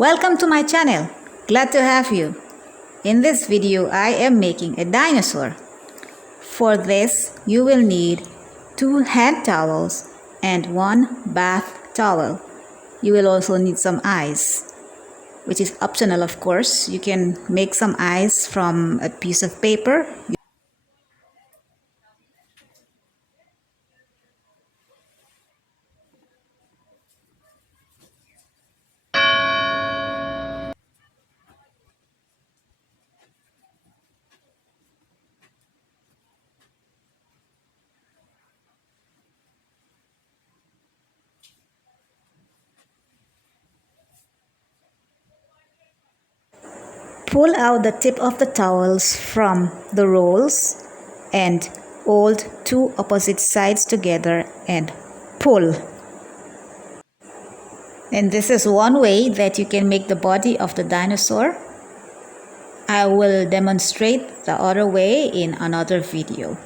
Welcome to my channel. Glad to have you. In this video, I am making a dinosaur. For this, you will need 2 hand towels and 1 bath towel. You will also need some eyes, which is optional of course. You can make some eyes from a piece of paper. Pull out the tip of the towels from the rolls and hold 2 opposite sides together and pull. And this is one way that you can make the body of the dinosaur. I will demonstrate the other way in another video.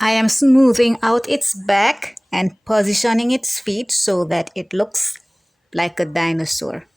I am smoothing out its back and positioning its feet so that it looks like a dinosaur.